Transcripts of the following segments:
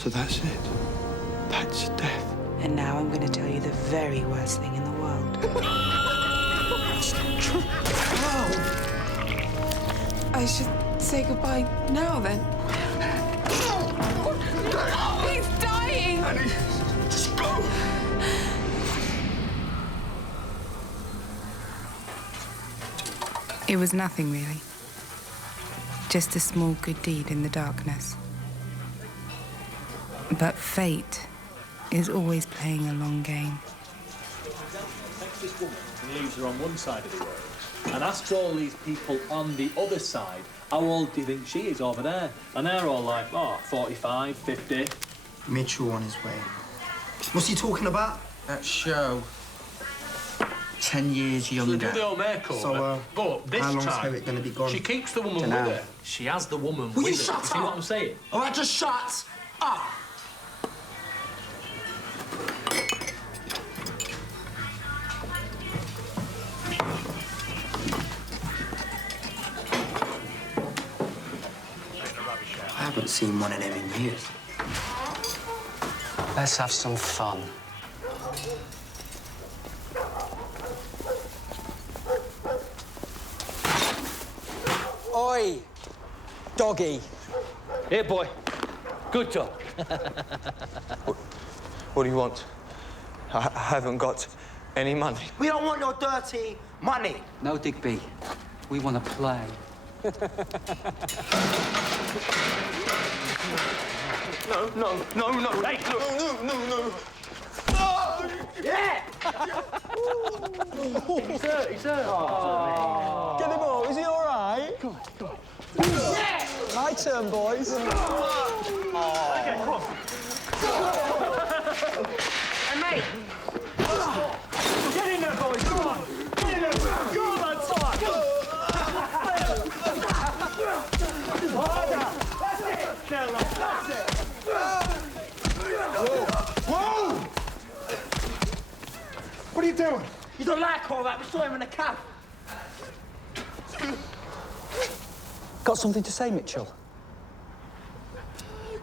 So that's it. That's death. And now I'm going to tell you the very worst thing in the world. That's not true. I should say goodbye now, then. He's dying! Annie, just go. It was nothing, really. Just a small good deed in the darkness. But fate is always playing a long game. Takes this woman and leaves her on one side of the road and asks all these people on the other side, how old do you think she is over there? And they're all like, oh, 45, 50. Mitchell on his way. What's he talking about? That show. 10 years younger. So they do the old makeover. So, but this how long's time, Herrick gonna be gone? she keeps the woman with her. She has the woman Will with you her. shut You see up? what I'm saying? All right, just shut up. I haven't seen one of them in years. Let's have some fun. Oi, doggy. Here, boy. Good job. What do you want? I haven't got any money. We don't want your dirty money. No, Digby. We want to play. No. Hey, look. No. Yeah! He's hurt. Get him up. Is he all right? Come on. Yeah! My turn, boys. Hey, mate! Get in there, boys. Come on. Get in there. Go on, lads. Harder. That's it. Now, lads. That's it. Whoa! What are you doing? You don't like all that? We saw him in a cab. Got something to say, Mitchell?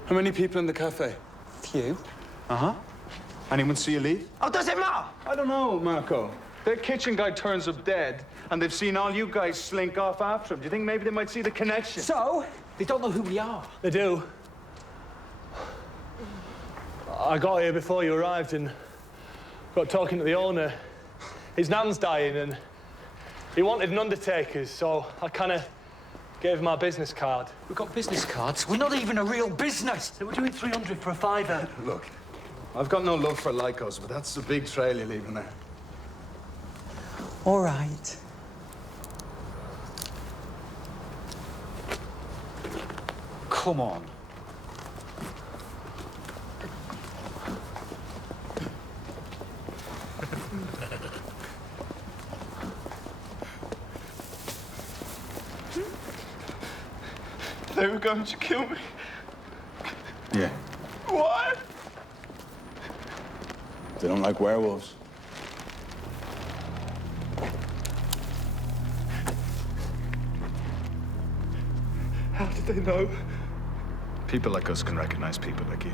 How many people in the cafe? Few. Uh-huh. Anyone see you leave? Oh, does it matter? I don't know, Marco. Their kitchen guy turns up dead, and they've seen all you guys slink off after him. Do you think maybe they might see the connection? So, they don't know who we are. They do. I got here before you arrived and got talking to the owner. His nan's dying and he wanted an undertaker's, so I kind of gave him my business card. We've got business cards. We're not even a real business. So we're doing 300 for a fiver. Look, I've got no love for Lycos, but that's the big trail you're leaving there. All right. Come on. They were going to kill me. Yeah. Why? They don't like werewolves. How did they know? People like us can recognize people like you.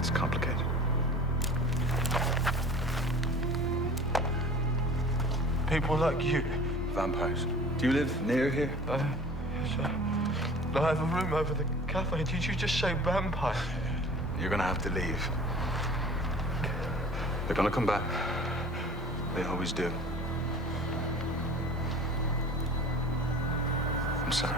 It's complicated. People like you. Vampires. Do you live near here? Yes, sir. I have a room over the cafe. Did you just say vampire? You're gonna have to leave. They're gonna come back. They always do. I'm sorry.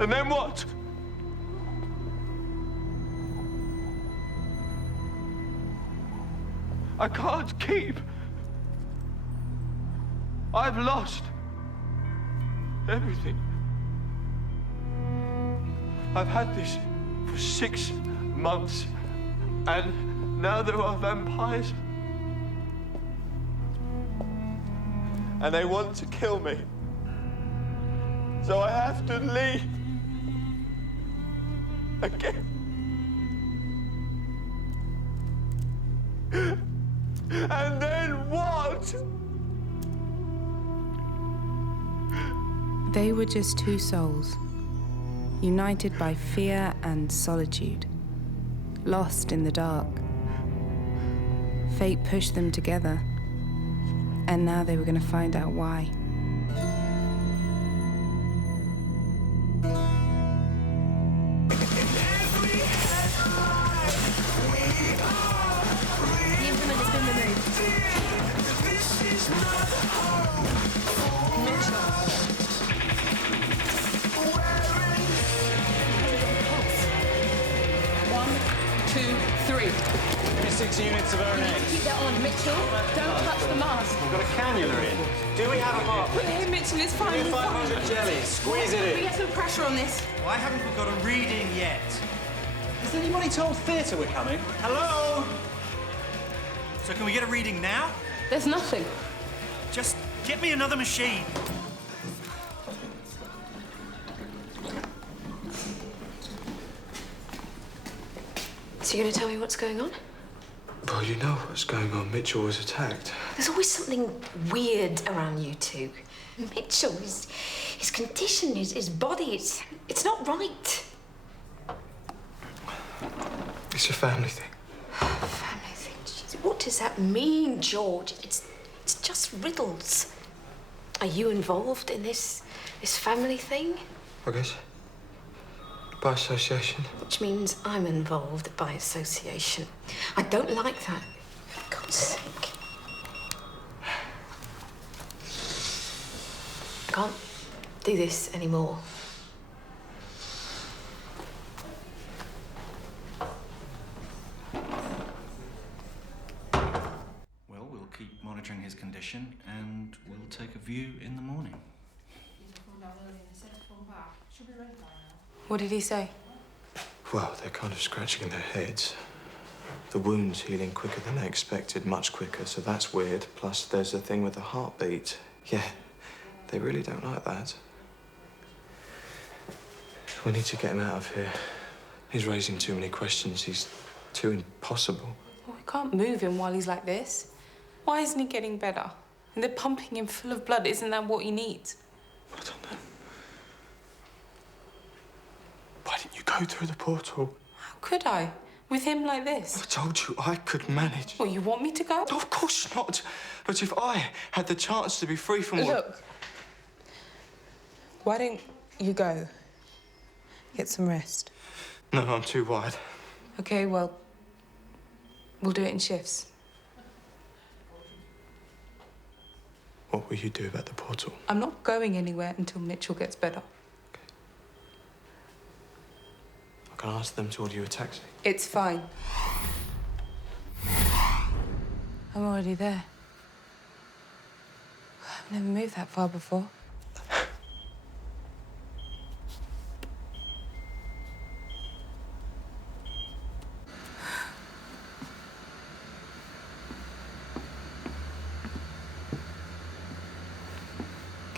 And then what? I can't keep. I've lost everything. I've had this for 6 months, and now there are vampires. And they want to kill me. So I have to leave. Again. And then What? They were just two souls, united by fear and solitude, lost in the dark. Fate pushed them together, and now they were going to find out why. The implement has been removed. One, two, three. 6 units of RNA. Keep that on, Mitchell. Don't touch the mask. We've got a cannula in. Do we have a heart? We're here, Mitchell. It's fine. Do 500 jellies. Squeeze it We in. get some pressure on this. Why haven't we got a reading yet? Has anybody told theatre we're coming? Hello? So can we get a reading now? There's nothing. Just get me another machine. So you're going to tell me what's going on? Well, you know what's going on. Mitchell was attacked. There's always something weird around you two. Mitchell, his condition, his body, it's not right. It's a family thing. Family thing. Jeez, what does that mean, George? It's just riddles. Are you involved in this family thing? I guess. By association. Which means I'm involved by association. I don't like that. For God's sake. I can't do this anymore. Well, we'll keep monitoring his condition and we'll take a view in the morning. What did he say? Well, they're kind of scratching their heads. The wound's healing quicker than they expected, much quicker, so that's weird. Plus, there's a thing with the heartbeat. Yeah, they really don't like that. We need to get him out of here. He's raising too many questions. He's too impossible. Well, we can't move him while he's like this. Why isn't he getting better? And they're pumping him full of blood. Isn't that what he needs? I don't know. Why didn't you go through the portal? How could I? With him like I this? told you I could manage. Well, you want me to go? No, of course not. But if I had the chance to be free from... Look. Why don't you go? Get some rest. No, I'm too wide. Okay, well, we'll do it in shifts. What will you do about the portal? I'm not going anywhere until Mitchell gets better. I can ask them to order you a taxi. It's fine. I'm already there. I've never moved that far before.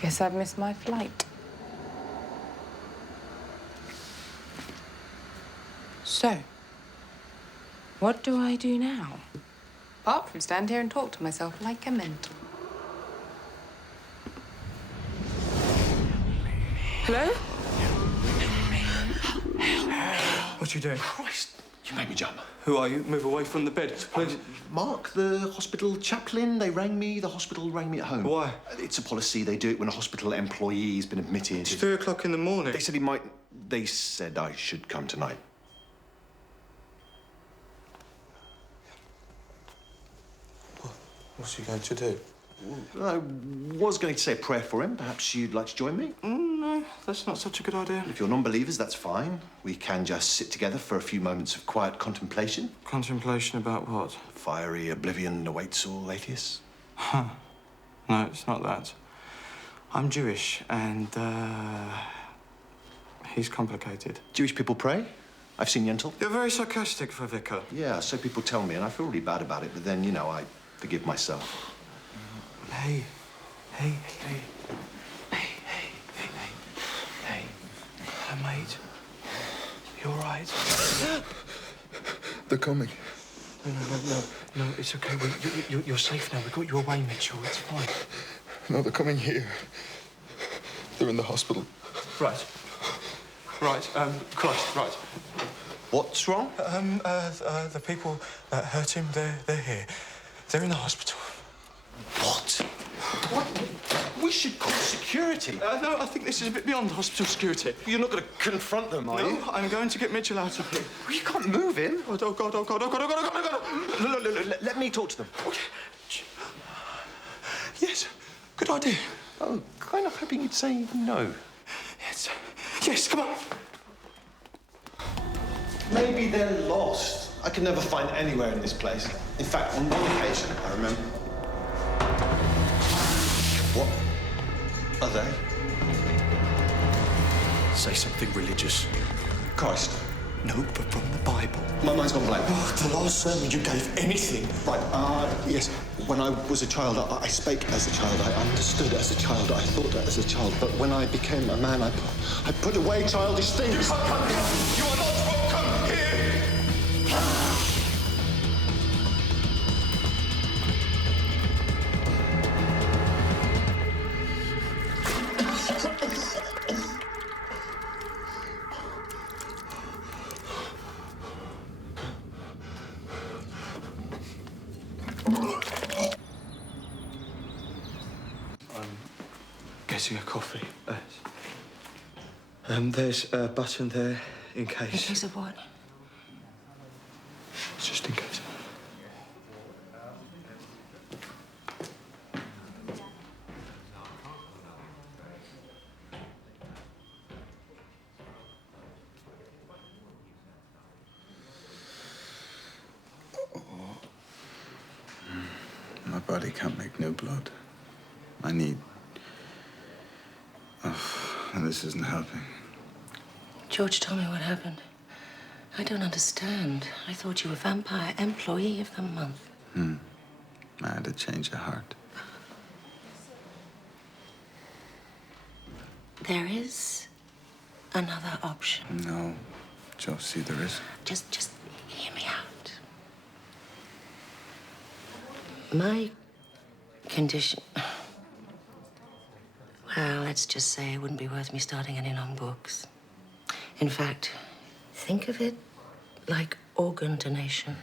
Guess I've missed my flight. So, what do I do now? Apart from stand here and talk to myself like a mental. Hello? What are you doing? Christ, you made me jump. Who are you? Move away from the bed, please. Mark, the hospital chaplain, they rang me. The hospital rang me at home. Why? It's a policy. They do it when a hospital employee's been admitted. It's 3 o'clock in the morning. They said he might... They said I should come tonight. What's he going to do? I was going to say a prayer for him. Perhaps you'd like to join me? No, that's not such a good idea. If you're non-believers, that's fine. We can just sit together for a few moments of quiet contemplation. Contemplation about what? Fiery oblivion awaits all atheists. No, it's not that. I'm Jewish, and, he's complicated. Jewish people pray? I've seen Yentl. You're very sarcastic for a vicar. Yeah, so people tell me, and I feel really bad about it, but then, you know, I forgive myself. Hey. Hey. Hello, mate. You all right? They're coming. No, it's okay. You're safe now. We got you away, Mitchell. It's fine. No, they're coming here. They're in the hospital. Right. Christ, right. What's wrong? The people that hurt him, they're here. They're in the hospital. What? We should call security. No, I think this is a bit beyond hospital security. You're not going to confront them, are you? No, I'm going to get Mitchell out of here. Well, you can't move him. Oh, God. Look, let me talk to them. Okay. Yes, good idea. Oh, kind of hoping you'd say no. Yes, come on. Maybe they're lost. I could never find anywhere in this place. In fact, on one occasion, I remember... What are they? Say something religious. Christ. No, but from the Bible. My mind's gone blank. Oh, the last sermon you gave anything. Right, yes. When I was a child, I spake as a child. I understood as a child. I thought as a child. But when I became a man, I put away childish things. You can't come here. You are not welcome here. Getting a coffee. There's a button there in case. In case of what? Just in case. My body can't make new blood. I need... Oh, this isn't helping. George, tell me what happened. I don't understand. I thought you were vampire employee of the month. I had a change of heart. There is another option. No, Josie, there isn't. Just hear me out. My condition... Well, let's just say it wouldn't be worth me starting any long books. In fact, think of it like organ donation.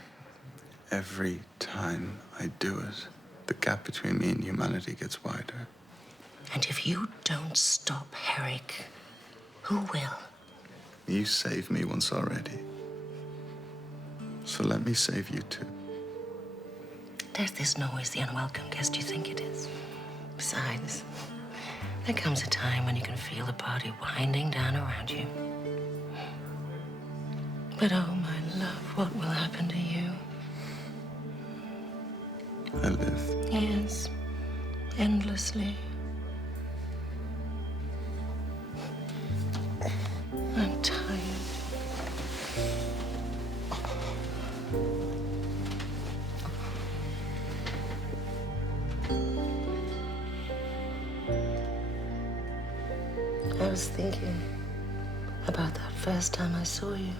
Every time I do it, the gap between me and humanity gets wider. And if you don't stop Herrick, who will? You saved me once already. So let me save you too. Death isn't always the unwelcome guest you think it is. Besides, there comes a time when you can feel the party winding down around you. But oh, my love, what will happen to you? I live. Yes, endlessly. I'm tired. I was thinking about that first time I saw you.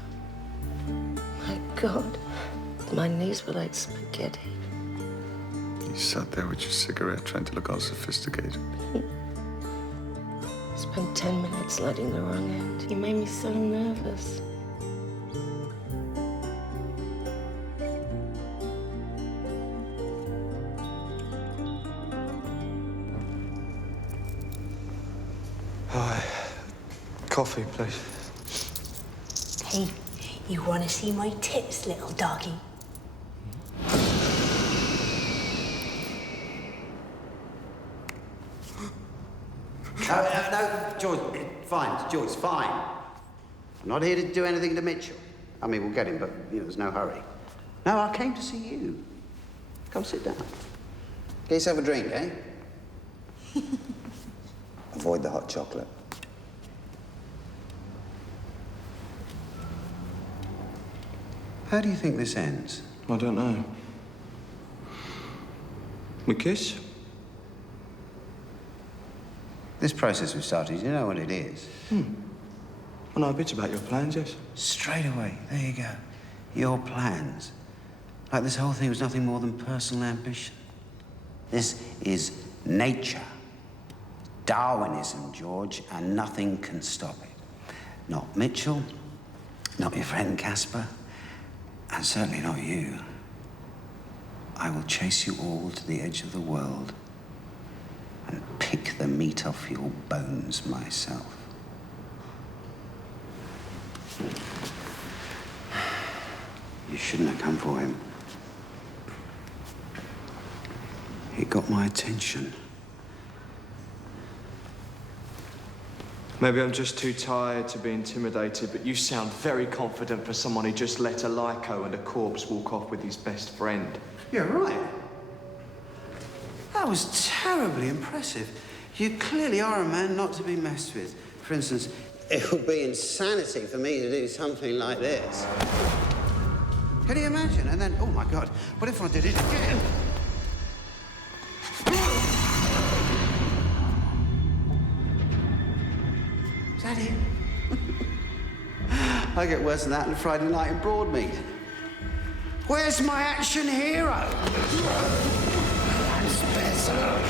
My God, my knees were like spaghetti. You sat there with your cigarette trying to look all sophisticated. Spent 10 minutes lighting the wrong end. You made me so nervous. Hi. Coffee, please. Hey, you want to see my tits, little doggy? No, George, fine, George, fine. I'm not here to do anything to Mitchell. I mean, we'll get him, but, you know, there's no hurry. No, I came to see you. Come sit down. Get yourself a drink, eh? Avoid the hot chocolate. How do you think this ends? I don't know. We kiss? This process we've started, you know what it is? I know a bit about your plans, yes. Straight away, there you go. Your plans. Like this whole thing was nothing more than personal ambition. This is nature. Darwinism, George, and nothing can stop it. Not Mitchell, not your friend Casper, and certainly not you. I will chase you all to the edge of the world and pick the meat off your bones myself. You shouldn't have come for him. He got my attention. Maybe I'm just too tired to be intimidated, but you sound very confident for someone who just let a Lyco and a corpse walk off with his best friend. Yeah, right. That was terribly impressive. You clearly are a man not to be messed with. For instance, it would be insanity for me to do something like this. Can you imagine? And then, oh my God, what if I did it again? Is that it? I get worse than that on a Friday night in Broadmead. Where's my action hero? That's better.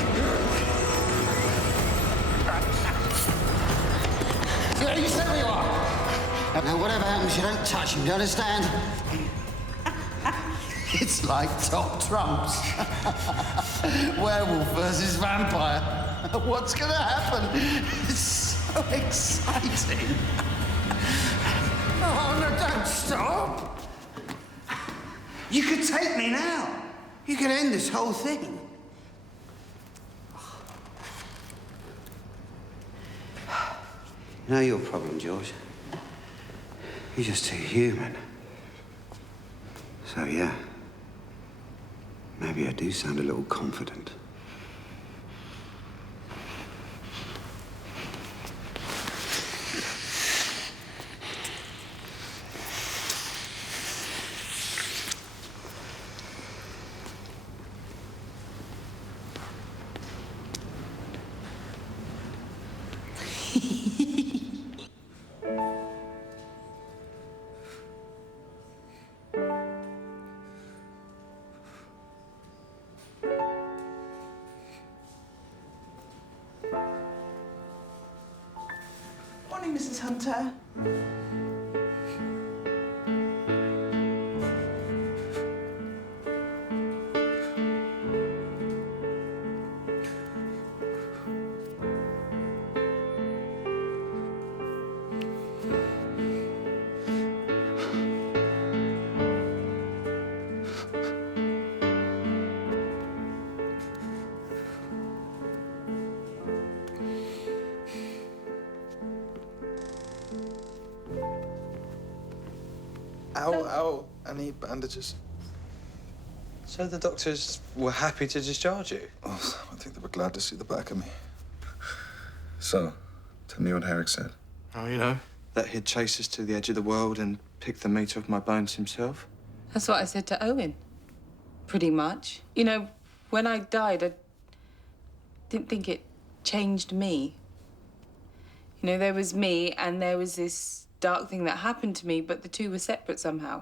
Yeah, you said where you are. Now, whatever happens, you don't touch him, do you understand? It's like top trumps. Werewolf versus vampire. What's gonna happen? It's so exciting. Oh, no, don't stop. You could take me now. You could end this whole thing. You know your problem, George? You're just too human. So, yeah. Maybe I do sound a little confident. Morning, Mrs. Hunter. Ow, I need bandages. So the doctors were happy to discharge you? Oh, I think they were glad to see the back of me. So, tell me what Herrick said. Oh, you know, that he'd chase us to the edge of the world and pick the meat off my bones himself. That's what I said to Owen. Pretty much. You know, when I died, I didn't think it changed me. You know, there was me and there was this dark thing that happened to me, but the two were separate somehow.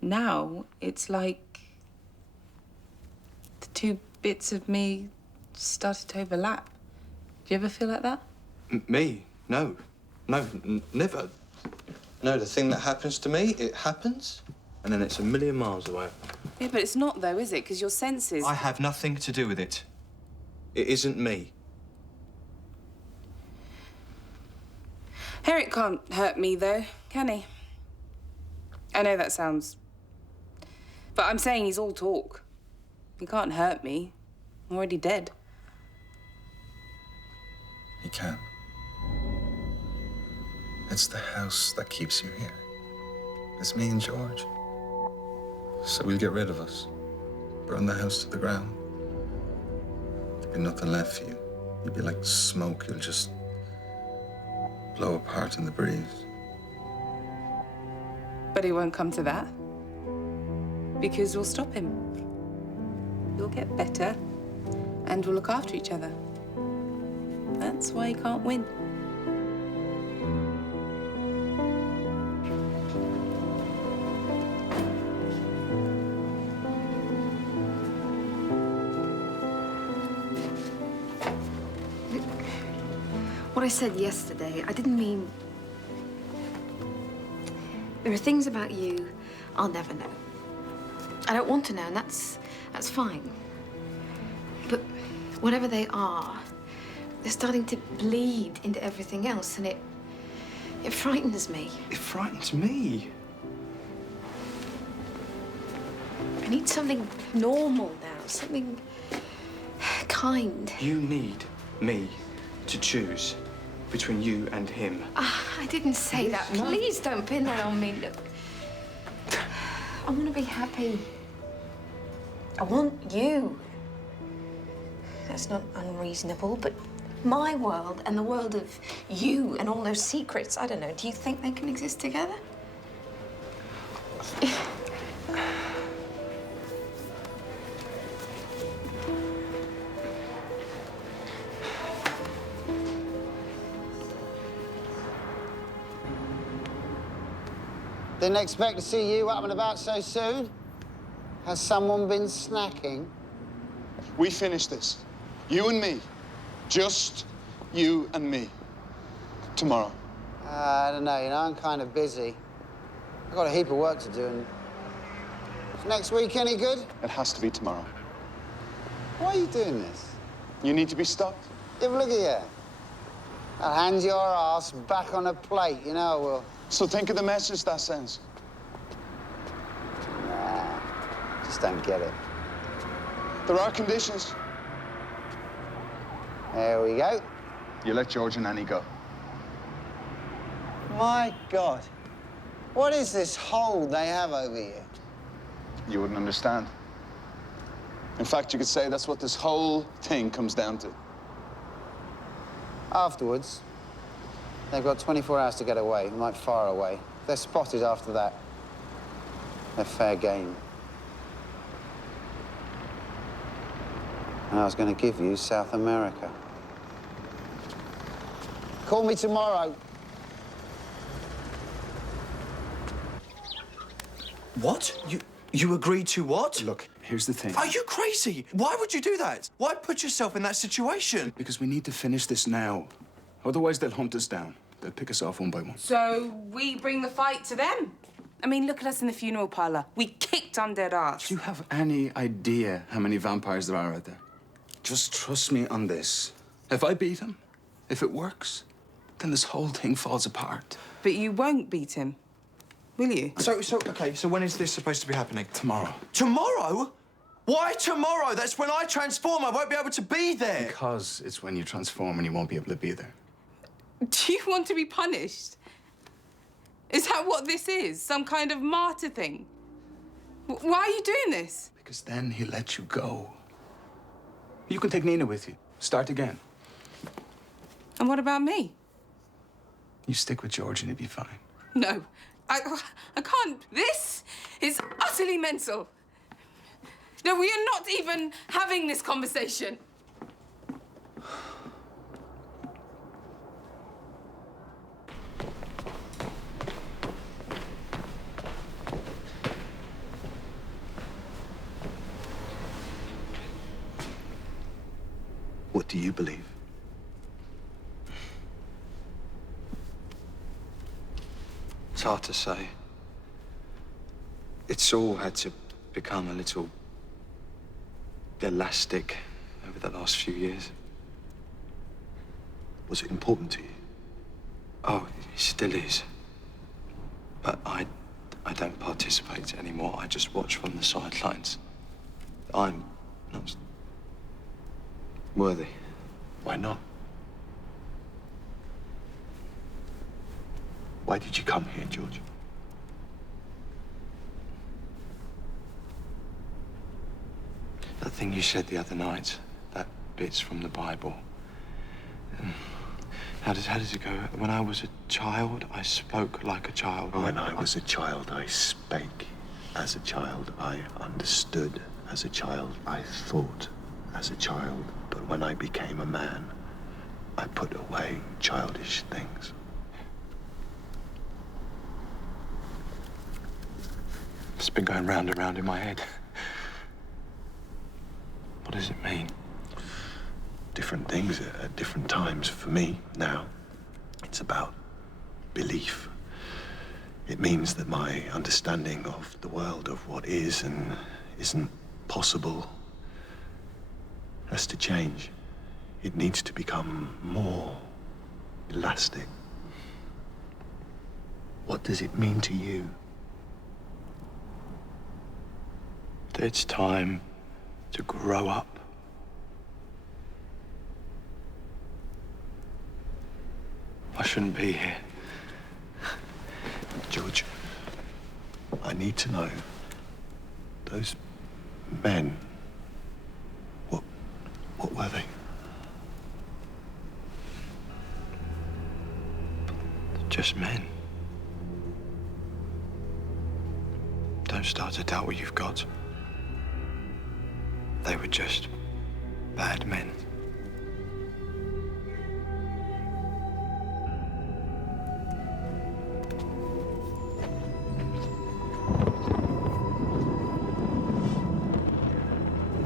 Now, it's like the two bits of me started to overlap. Do you ever feel like that? Me? No. No, never. No, the thing that happens to me, it happens, and then it's a million miles away. Yeah, but it's not, though, is it? Because your senses... I have nothing to do with it. It isn't me. Herrick can't hurt me, though, can he? I know that sounds... But I'm saying he's all talk. He can't hurt me. I'm already dead. He can. It's the house that keeps you here. It's me and George. So we'll get rid of us. Burn the house to the ground. There'll be nothing left for you. You'll be like smoke. You'll just blow apart in the breeze. But it won't come to that. Because we'll stop him. We'll get better, and we'll look after each other. That's why he can't win. what I said yesterday, I didn't mean... There are things about you I'll never know. I don't want to know, and that's fine. But whatever they are, they're starting to bleed into everything else, and it frightens me. It frightens me. I need something normal now, something kind. You need me to choose between you and him. I didn't say that. Please don't pin that on me. Look, I want to be happy. I want you. That's not unreasonable, but my world and the world of you and all those secrets, I don't know, do you think they can exist together? Didn't expect to see you up and about so soon. Has someone been snacking? We finish this. You and me. Just you and me. Tomorrow. I don't know, I'm kind of busy. I've got a heap of work to do, and... Is next week any good? It has to be tomorrow. Why are you doing this? You need to be stopped. Yeah, but look at you. I'll hand your ass back on a plate, you know I will. So think of the message that sends. Nah, just don't get it. There are conditions. There we go. You let George and Annie go. My God. What is this hold they have over here? You wouldn't understand. In fact, you could say that's what this whole thing comes down to. Afterwards, they've got 24 hours to get away, like far away. If they're spotted after that, they're fair game. And I was going to give you South America. Call me tomorrow. What? You agreed to what? Look, here's the thing. Are you crazy? Why would you do that? Why put yourself in that situation? Because we need to finish this now. Otherwise, they'll hunt us down. They'll pick us off one by one. So we bring the fight to them? I mean, look at us in the funeral parlor. We kicked undead ass. Do you have any idea how many vampires there are out there? Just trust me on this. If I beat him, if it works, then this whole thing falls apart. But you won't beat him, will you? Okay, so when is this supposed to be happening? Tomorrow. Tomorrow? Why tomorrow? That's when I transform. I won't be able to be there. Because it's when you transform and you won't be able to be there. Do you want to be punished? Is that what this is? Some kind of martyr thing? Why are you doing this? Because then he'll let you go. You can take Nina with you. Start again. And what about me? You stick with George and he'll be fine. No, I can't. This is utterly mental. No, we are not even having this conversation. What do you believe? It's hard to say. It's all had to become a little elastic over the last few years. Was it important to you? Oh, it still is. But I don't participate anymore. I just watch from the sidelines. I'm not worthy. Why not? Why did you come here, George? That thing you said the other night, that bit's from the Bible. How does it go? When I was a child, I spoke like a child. When I was a child, I spake as a child. I understood as a child. I thought as a child. But when I became a man, I put away childish things. It's been going round and round in my head. What does it mean? different things at different times. For me, now, it's about belief. It means that my understanding of the world, of what is and isn't possible, has to change. It needs to become more elastic. What does it mean to you? That it's time to grow up. I shouldn't be here. George, I need to know. Those men, what were they? Just men. Don't start to doubt what you've got. They were just bad men.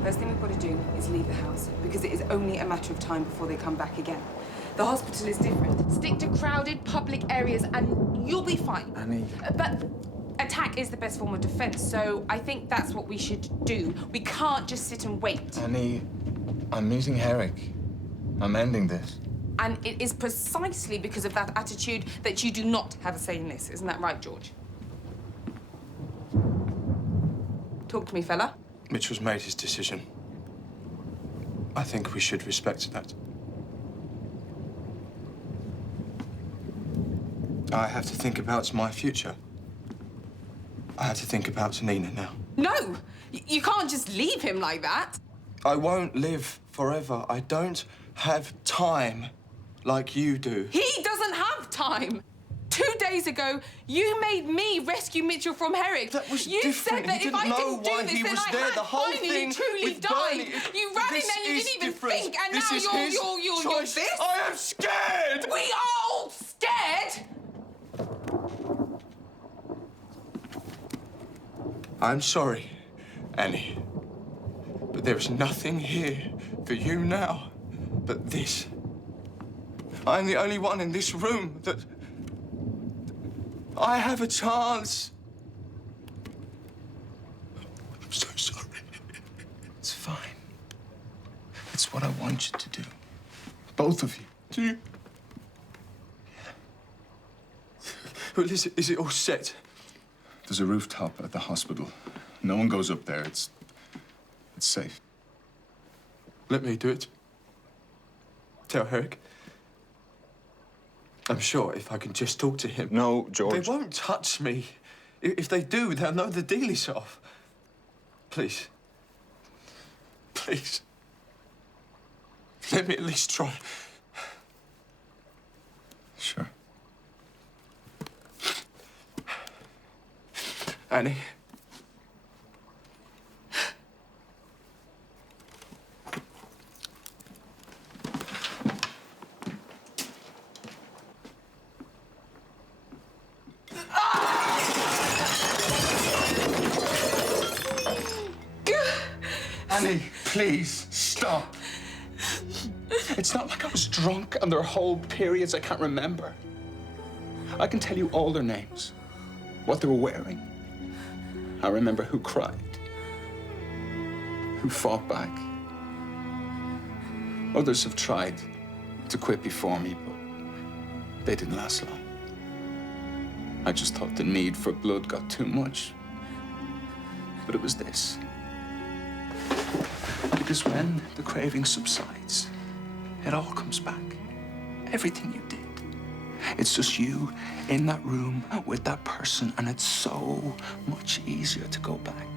First thing we've got to do is leave the house, because it is only a matter of time before they come back again. The hospital is different. Stick to crowded public areas and you'll be fine. Annie. But attack is the best form of defense, so I think that's what we should do. We can't just sit and wait. Annie, I'm meeting Herrick. I'm ending this. And it is precisely because of that attitude that you do not have a say in this. Isn't that right, George? Talk to me, fella. Mitchell's made his decision. I think we should respect that. I have to think about my future. I have to think about Nina now. No! You can't just leave him like that. I won't live forever. I don't have time like you do. He doesn't have time. 2 days ago, you made me rescue Mitchell from Herrick. That was you different. said that He if I didn't know didn't do why this, he then was I there. had The whole finally thing truly with died. Bernie, You ran this in and you is didn't even different. think, and This now is you're his choice. this. I am scared. We are all scared. I'm sorry, Annie, but there is nothing here for you now but this. I'm the only one in this room that I have a chance. I'm so sorry. It's fine. It's what I want you to do. Both of you. Do you? Yeah. Well, is it all set? There's a rooftop at the hospital. No one goes up there. It's safe. Let me do it. Tell Herrick. I'm sure if I can just talk to him. No, George. They won't touch me. If they do, they'll know the deal is off. Please. Please. Let me at least try. Sure. Annie. Annie, please, stop. It's not like I was drunk and there are whole periods I can't remember. I can tell you all their names, what they were wearing. I remember who cried, who fought back. Others have tried to quit before me, but they didn't last long. I just thought the need for blood got too much. But it was this. Because when the craving subsides, it all comes back. Everything you did. It's just you in that room with that person, and it's so much easier to go back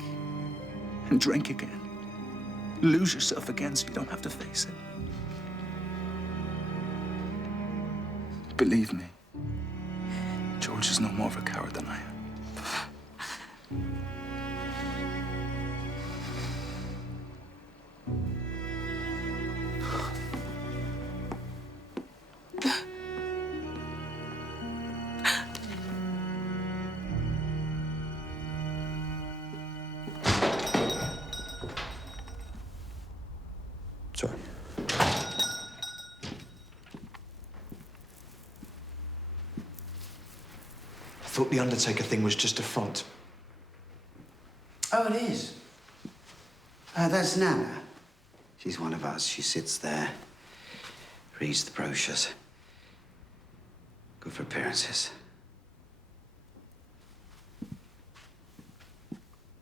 and drink again. Lose yourself again so you don't have to face it. Believe me, George is no more of a coward than I am. Sorry. thought the Undertaker thing was just a front. Oh, it is? That's Nana. She's one of us. She sits there, reads the brochures. Good for appearances.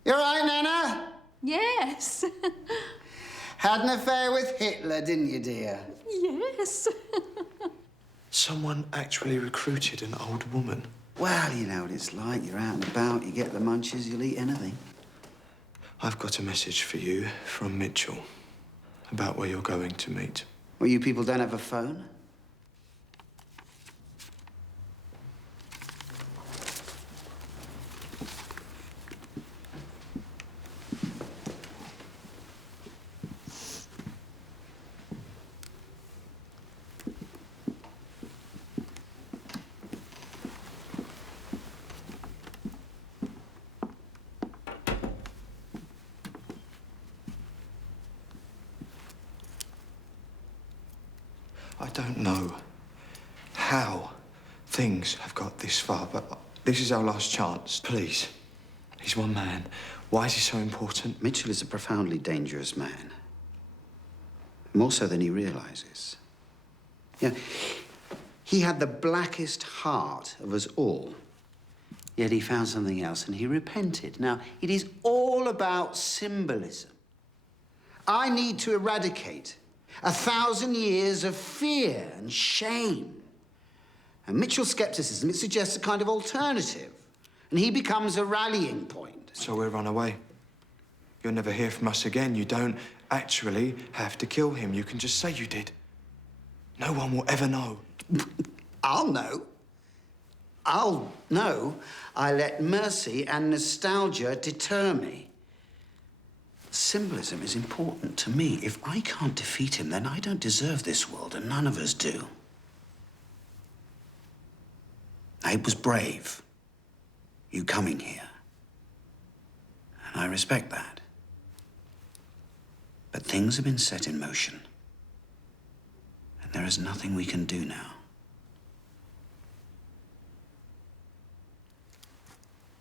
You all right, Nana? Yes. Had an affair with Hitler, didn't you, dear? Yes. Someone actually recruited an old woman. Well, you know what it's like. You're out and about, you get the munchies, you'll eat anything. I've got a message for you from Mitchell about where you're going to meet. Well, you people don't have a phone? I don't know how things have got this far, but this is our last chance. Please. He's one man. Why is he so important? Mitchell is a profoundly dangerous man. More so than he realizes. Yeah, he had the blackest heart of us all. Yet he found something else and he repented. Now, it is all about symbolism. I need to eradicate 1,000 years of fear and shame. And Mitchell's skepticism, it suggests a kind of alternative. And he becomes a rallying point. So we'll run away. You'll never hear from us again. You don't actually have to kill him. You can just say you did. No one will ever know. I'll know. I'll know. I let mercy and nostalgia deter me. Symbolism is important to me. If I can't defeat him, then I don't deserve this world, and none of us do. It was brave, you coming here. And I respect that. But things have been set in motion. And there is nothing we can do now.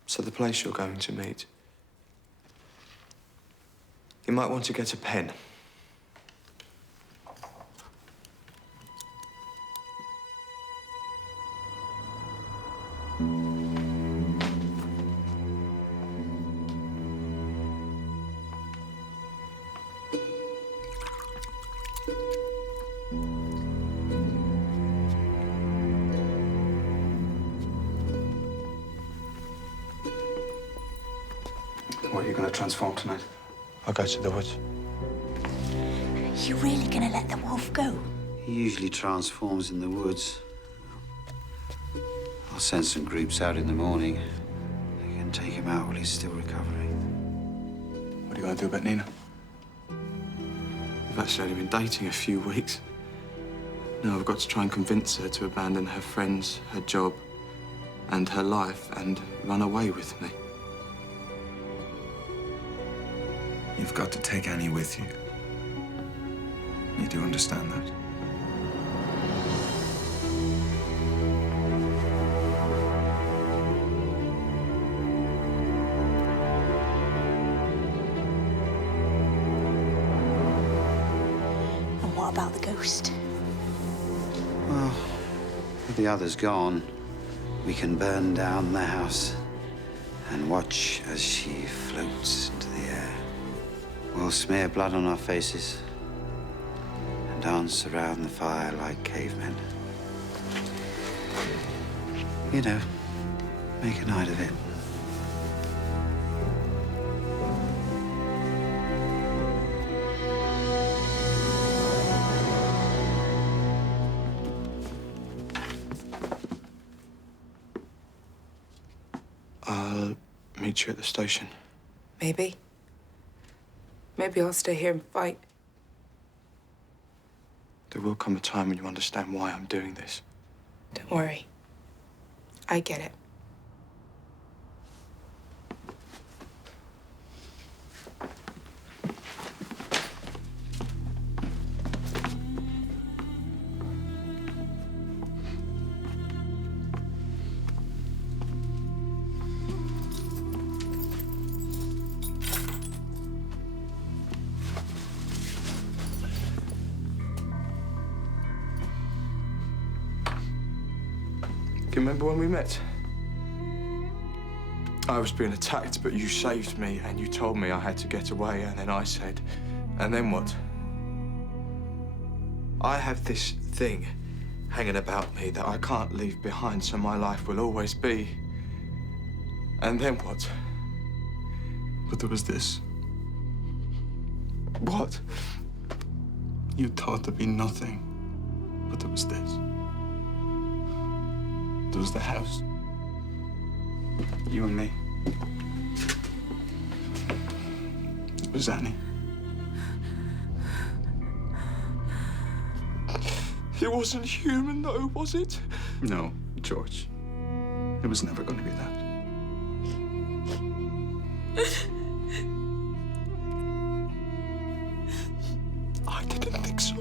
So the place you're going to meet. You might want to get a pen. What are you going to transform tonight? I'll go to the woods. You really gonna let the wolf go? He usually transforms in the woods. I'll send some groups out in the morning. They can take him out while he's still recovering. What are you going to do about Nina? We've actually only been dating a few weeks. Now I've got to try and convince her to abandon her friends, her job, and her life, and run away with me. You've got to take Annie with you. You do understand that? And what about the ghost? Well, with the others gone, we can burn down the house and watch as she floats into the air. We'll smear blood on our faces and dance around the fire like cavemen. You know, make a night of it. I'll meet you at the station. Maybe. Maybe I'll stay here and fight. There will come a time when you understand why I'm doing this. Don't worry. I get it. you remember when we met? I was being attacked, but you saved me and you told me I had to get away, and then I said, and then what? I have this thing hanging about me that I can't leave behind, so my life will always be. And then what? But there was this. What? You thought there'd be nothing, but there was this. There was the house. You and me. It was Annie. It wasn't human, though, was it? No, George. It was never going to be that. I didn't think so.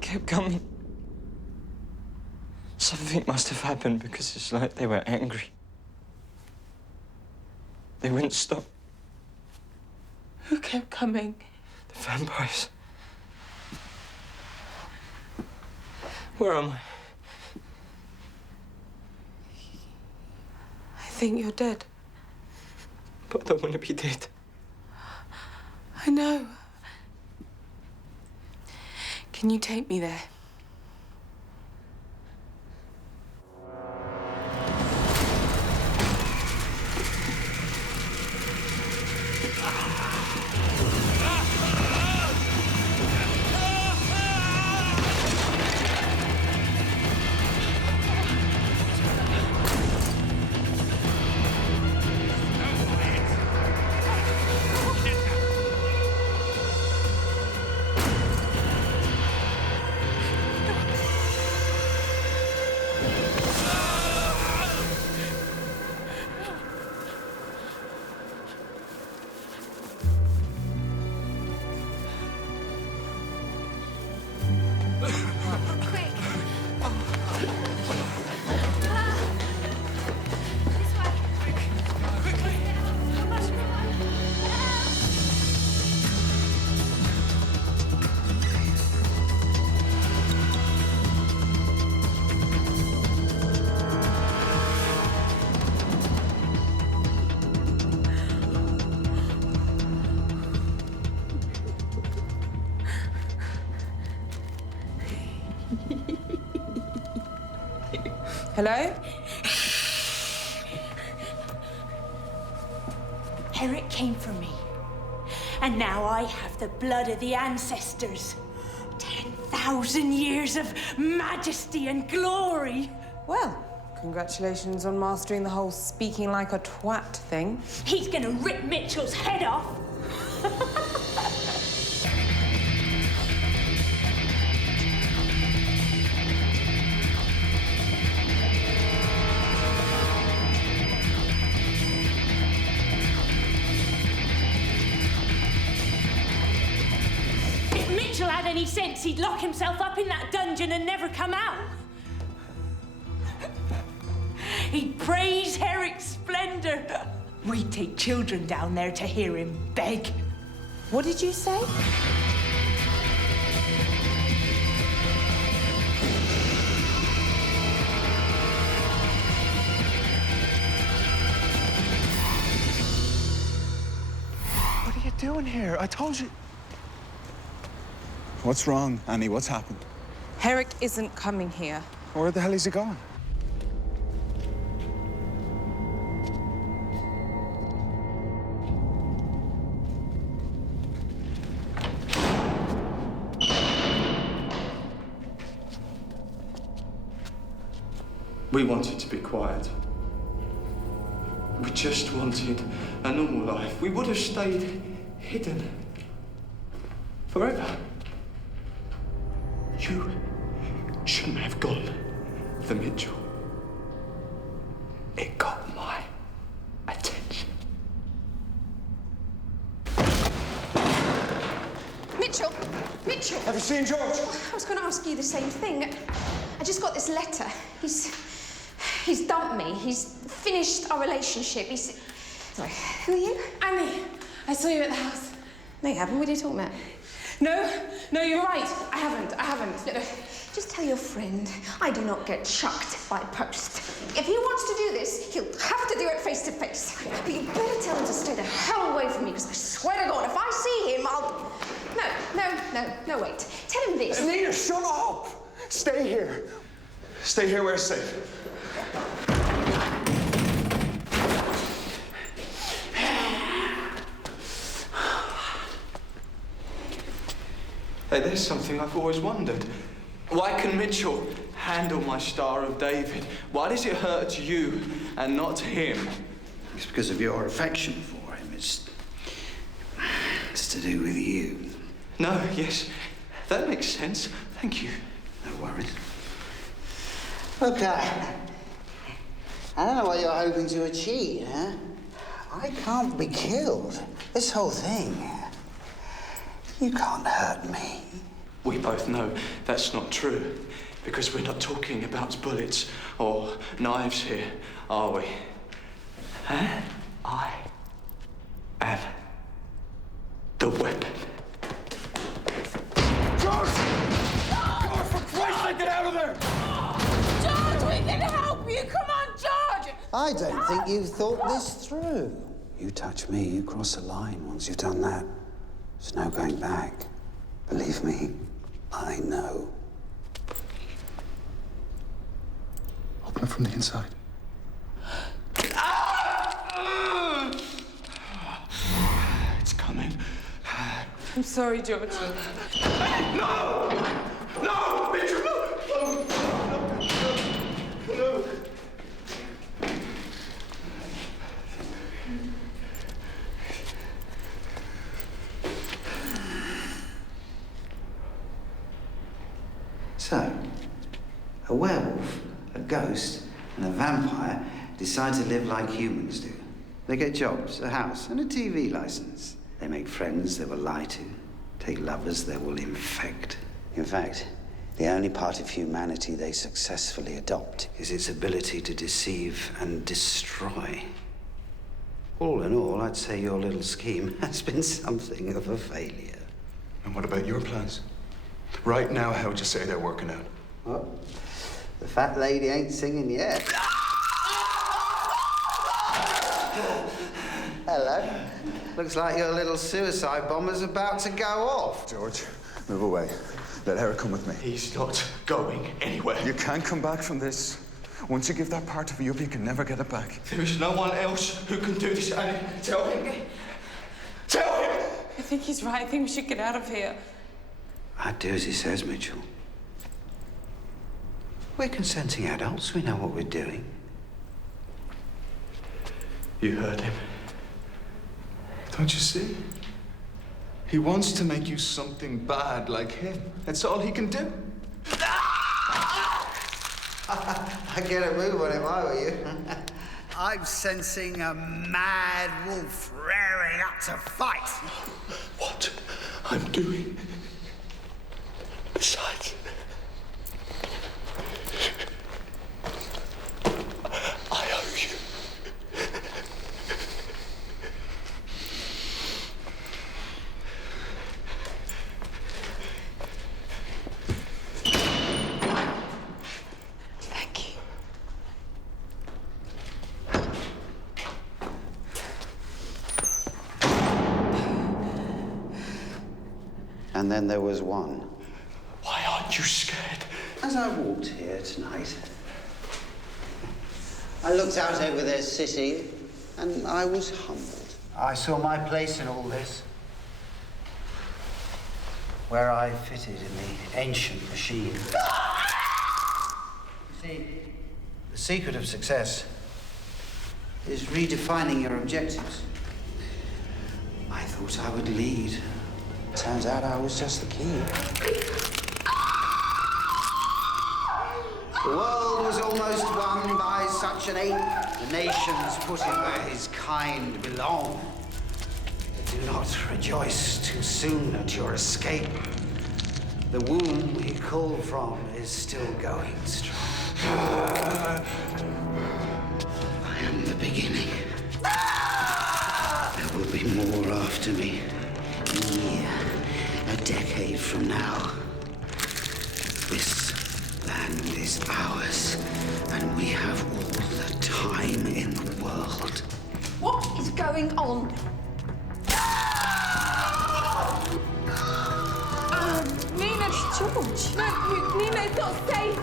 Kept coming. Something must have happened because it's like they were angry. They wouldn't stop. Who kept coming? The vampires. Where am I? I think you're dead. But I don't want to be dead. I know. Can you take me there? Hello? Eric came for me. And now I have the blood of the ancestors. 10,000 years of majesty and glory. Well, congratulations on mastering the whole speaking like a twat thing. He's gonna rip Mitchell's head off. If Mitchell had any sense, he'd lock himself up in that dungeon and never come out. He'd praise Eric's splendor. We'd take children down there to hear him beg. What did you say? What are you doing here? I told you. What's wrong, Annie? What's happened? Herrick isn't coming here. Where the hell is he going? We wanted to be quiet. We just wanted a normal life. We would have stayed hidden forever. You shouldn't have gone for Mitchell. It got my attention. Mitchell! Mitchell! Have you seen George? I was going to ask you the same thing. I just got this letter. He's dumped me. He's finished our relationship. Sorry, who are you? Annie, I saw you at the house. No, you haven't. What are you talking about? No, you're right. I haven't. No. Just tell your friend I do not get chucked by post. If he wants to do this, he'll have to do it face to face. But you better tell him to stay the hell away from me, because I swear to God, if I see him, I'll... No, wait. Tell him this. Nina, shut up! Stay here. Stay here where it's safe. Hey, there's something I've always wondered. Why can Mitchell handle my Star of David? Why does it hurt you and not him? It's because of your affection for him. It's to do with you. No, yes, that makes sense. Thank you. No worries. Okay. I don't know what you're hoping to achieve, huh? I can't be killed. This whole thing. You can't hurt me. We both know that's not true, because we're not talking about bullets or knives here, are we? Huh? I am the weapon. George! George, for Christ's sake, get out of there! George, we can help you. Come on, George. I don't think you've thought this through. You touch me, you cross a line. Once you've done that, there's no going back. Believe me, I know. Open it from the inside. It's coming. I'm sorry, George. No! No! Mitchell, no! No! So, a werewolf, a ghost, and a vampire decide to live like humans do. They get jobs, a house, and a TV license. They make friends they will lie to, take lovers they will infect. In fact, the only part of humanity they successfully adopt is its ability to deceive and destroy. All in all, I'd say your little scheme has been something of a failure. And what about your plans? Right now, how would you say they're working out? Well, the fat lady ain't singing yet. Hello. Looks like your little suicide bomber's about to go off. George, move away. Let Eric come with me. He's not going anywhere. You can't come back from this. Once you give that part of you up, you can never get it back. There is no one else who can do this, Annie. Tell him. Tell him! I think he's right. I think we should get out of here. I'd do as he says, Mitchell. We're consenting adults. We know what we're doing. You heard him. Don't you see? He wants to make you something bad like him. That's all he can do. I'd get a move on if I were you. I'm sensing a mad wolf raring up to fight. What I'm doing. Besides, I owe you. And then there was one. Why aren't you scared? As I walked here tonight, I looked out over their city and I was humbled. I saw my place in all this, where I fitted in the ancient machine. You see, the secret of success is redefining your objectives. I thought I would lead. Turns out I was just the key. The world was almost won by such an ape. The nations put him where his kind belong. But do not rejoice too soon at your escape. The womb he called from is still going strong. I am the beginning. There will be more after me. A year, a decade from now. This land is ours, and we have all the time in the world. What is going on? Nina, it's George. No, Nina, it's not safe.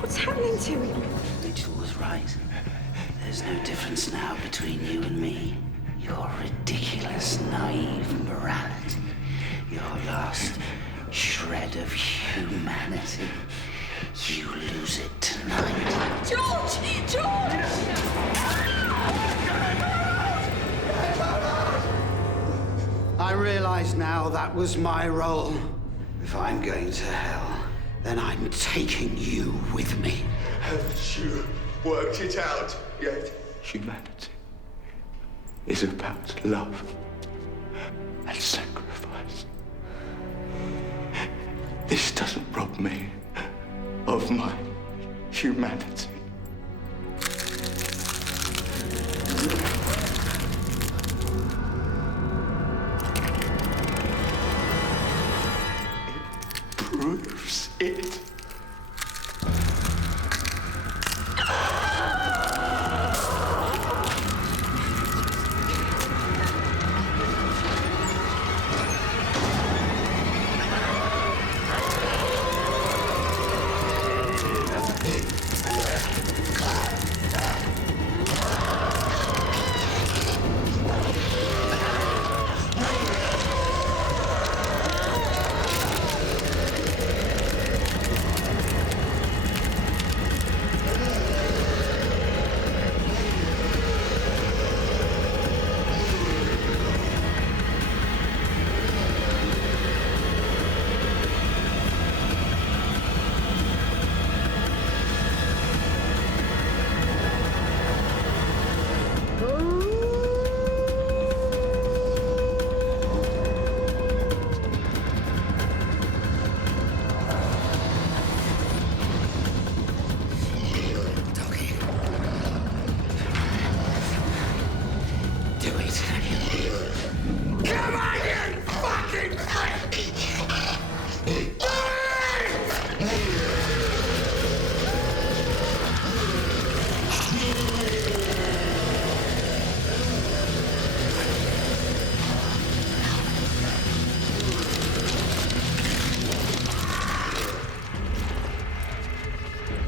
What's happening to him? Rachel was right. There's no difference now between you and me. Your ridiculous, naive morality. Your last shred of humanity. You lose it tonight. George! George! I realize now that was my role. If I'm going to hell, then I'm taking you with me. Haven't you worked it out yet? Humanity is about love and sacrifice. This doesn't rob me of my humanity. It proves it.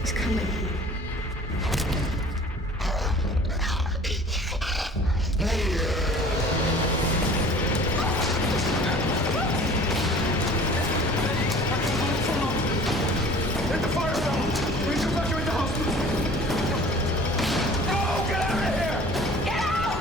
He's coming. Hit the fire bell! We need to evacuate the hospital! Go! Get out of here! Get out!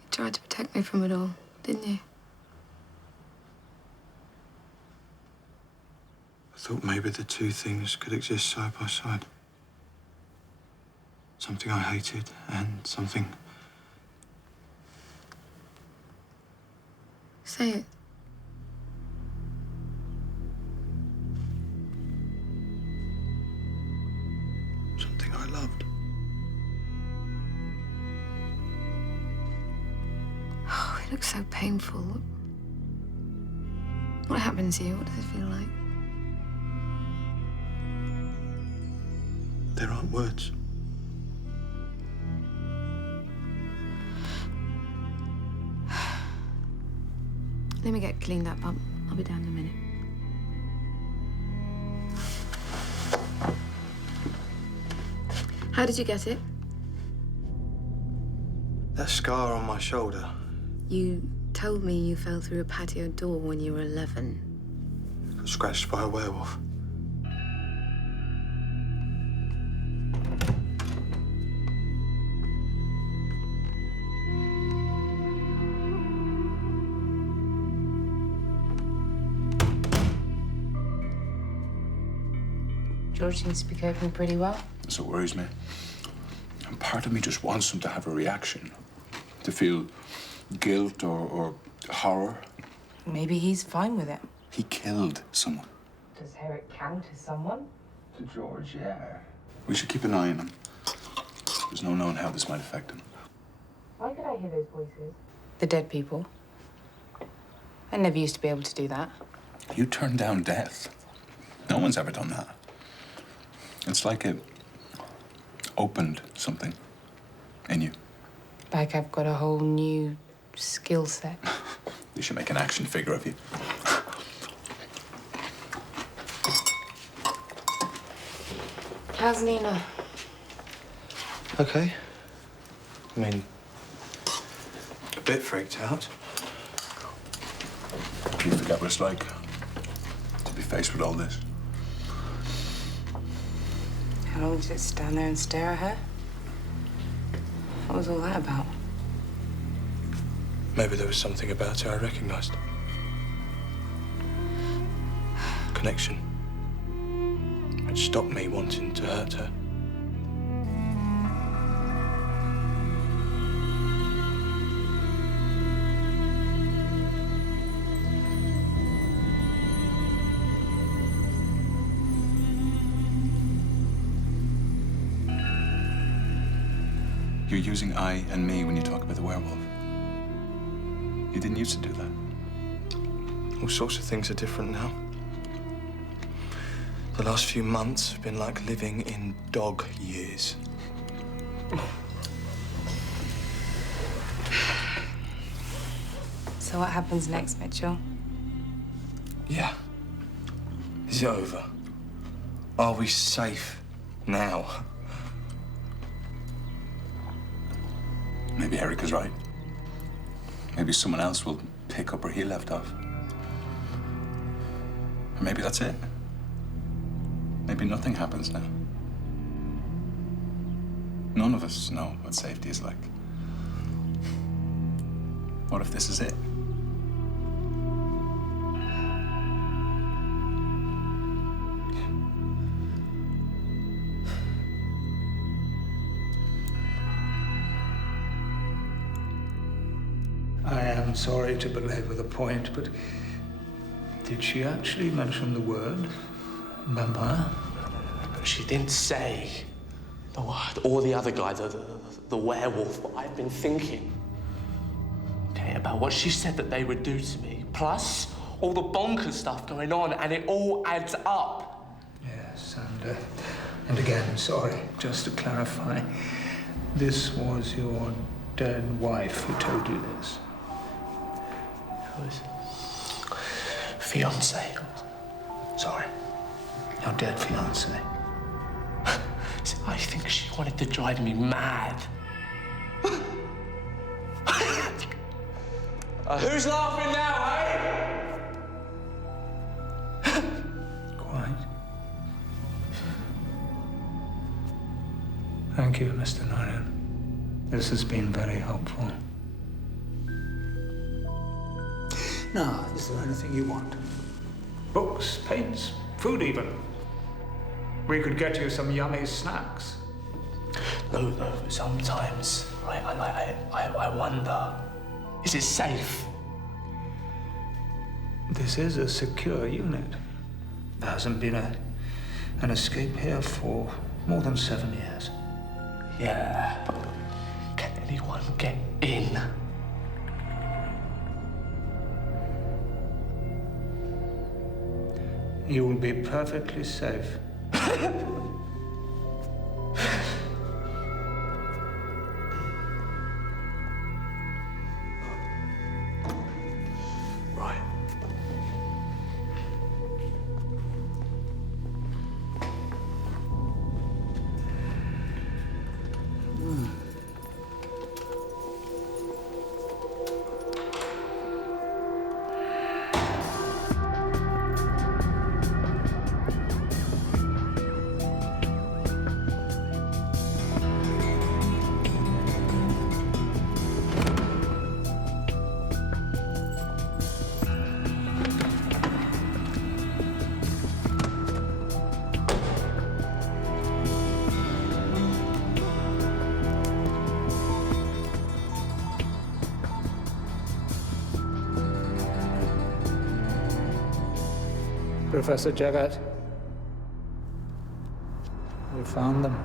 You tried to protect me from it all, didn't you? I thought maybe the two things could exist side by side. Something I hated and something... Say it. something I loved. Oh, it looks so painful. What happened to you? What does it feel like? There aren't words. Let me get cleaned up. I'll be down in a minute. How did you get it? That scar on my shoulder. You told me you fell through a patio door when you were 11. Got scratched by a werewolf. George seems to be coping pretty well. That's what worries me. And part of me just wants him to have a reaction. To feel guilt or horror. Maybe he's fine with it. He killed someone. Does Herrick count as someone? To George, yeah. We should keep an eye on him. There's no knowing how this might affect him. Why could I hear those voices? The dead people. I never used to be able to do that. You turned down death. No one's ever done that. It's like it opened something in you. Like I've got a whole new skill set. You should make an action figure of you. How's Nina? Okay. I mean, a bit freaked out. You forget what it's like to be faced with all this. How long did you just stand there and stare at her? What was all that about? Maybe there was something about her I recognized. Connection. It stopped me wanting to hurt her. You're using I and me when you talk about the werewolf. You didn't used to do that. All sorts of things are different now. The last few months have been like living in dog years. So what happens next, Mitchell? Yeah. Is it over? Are we safe now? Maybe Erica's right. Maybe someone else will pick up where he left off. Or maybe that's it. Maybe nothing happens now. None of us know what safety is like. What if this is it? I am sorry to belabor the point, but did she actually mention the word vampire? She didn't say the word, or the other guy, the werewolf, but I've been thinking, okay, about what she said that they would do to me, plus all the bonkers stuff going on, and it all adds up. Yes, and again, sorry, just to clarify, this was your dead wife who told you this? Fiance. Sorry, your dead fiancé. I think she wanted to drive me mad. Who's laughing now, eh? Quite. Thank you, Mr. Narian. This has been very helpful. Now, is there anything you want? Books, paints, Food, even. We could get you some yummy snacks. No, sometimes, right, I wonder, is it safe? This is a secure unit. There hasn't been an escape here for more than 7 years. Yeah, but can anyone get in? You will be perfectly safe. Right. Professor Jagat, we found them.